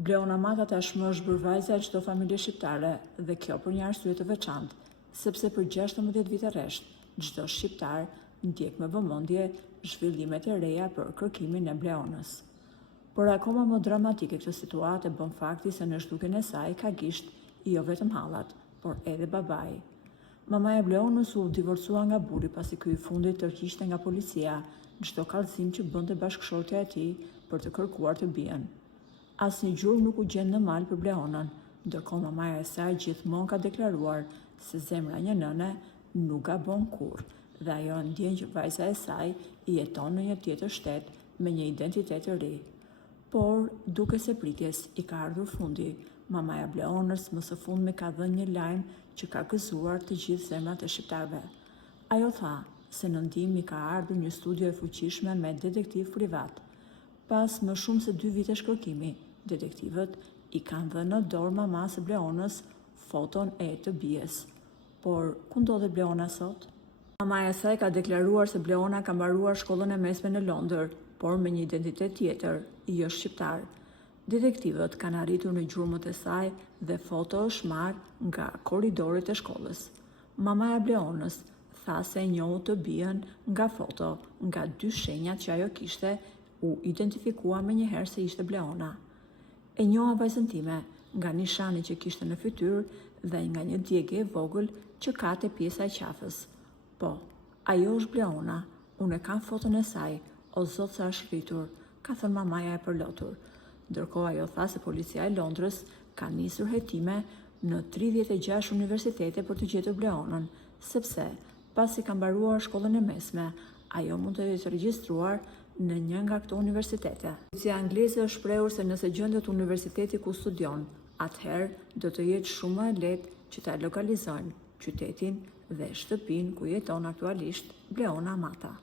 Bleona Mata tashmë është bërë vajza e çdo familje shqiptare dhe kjo për një arsye të veçantë, sepse për 16 vite rresht, çdo shqiptar ndjek me vëmendje zhvillimet e reja për kërkimin e Bleonës. Por akoma më dramatike këtë situatë e bën fakti se në zhdukjen e saj ka gisht jo vetëm hallat, por edhe babai. Mamaja e Bleonës u divorcua nga burri pasi ky i fundit tërhiqte nga policia çdo kallëzim që bënte bashkëshortja e tij për të kërkuar të bien. Asnjë gjurmë nuk u gjen në mal për Bleonën, ndërkohë mamaja e saj gjithmonë ka deklaruar se zemra një nëne nuk gabon kurrë dhe ajo ndjen që vajza e saj jeton në një tjetër shtet me një identitet të ri. Por, duke se pritjes i ka ardhur fundi, mamaja Bleonës më së fundmi ka dhënë një lajm që ka gëzuar të gjithë zemrat e shqiptarëve. Ajo tha se në ndihmë i ka ardhur një studio e fuqishme me detektiv privat. Pas më shumë se 2 vite shkërkimi, detektivët i kanë dhënë në dorë mamas së Bleonës foton e të bijes. Por, ku ndodhet Bleona sot? Mamaja e saj ka deklaruar se Bleona ka mbaruar shkollën e mesme në Londër, por me një identitet tjetër, jo shqiptar. Detektivët kanë arritur në gjurmët e saj dhe foto është marrë nga korridorit e shkollës. Mamaja e Bleonës tha se e njohu të bien nga foto, nga 2 shenjat që ajo kishte, u identifikua me njëherë se ishte Bleona. E njoha vajzën time nga nishani që kishte në fytyrë dhe nga një djegje e vogël që ka te pjesa e qafës. Po, ajo është Bleona, unë e kam foton e saj, o zot sa është rritur, ka thënë mamaja e përlotur. Ndërkohë ajo tha se policia e Londrës ka nisur hetime në 36 universitete për të gjetur Bleonën, sepse pasi ka mbaruar shkollën e mesme, ajo mund të jetë regjistruar në një nga këto universitete. Policia angleze është shprehur se nëse gjendet universiteti ku studion, atëherë do të jetë shumë e lehtë që ta lokalizojnë qytetin dhe shtëpinë ku jeton aktualisht Bleona Mata.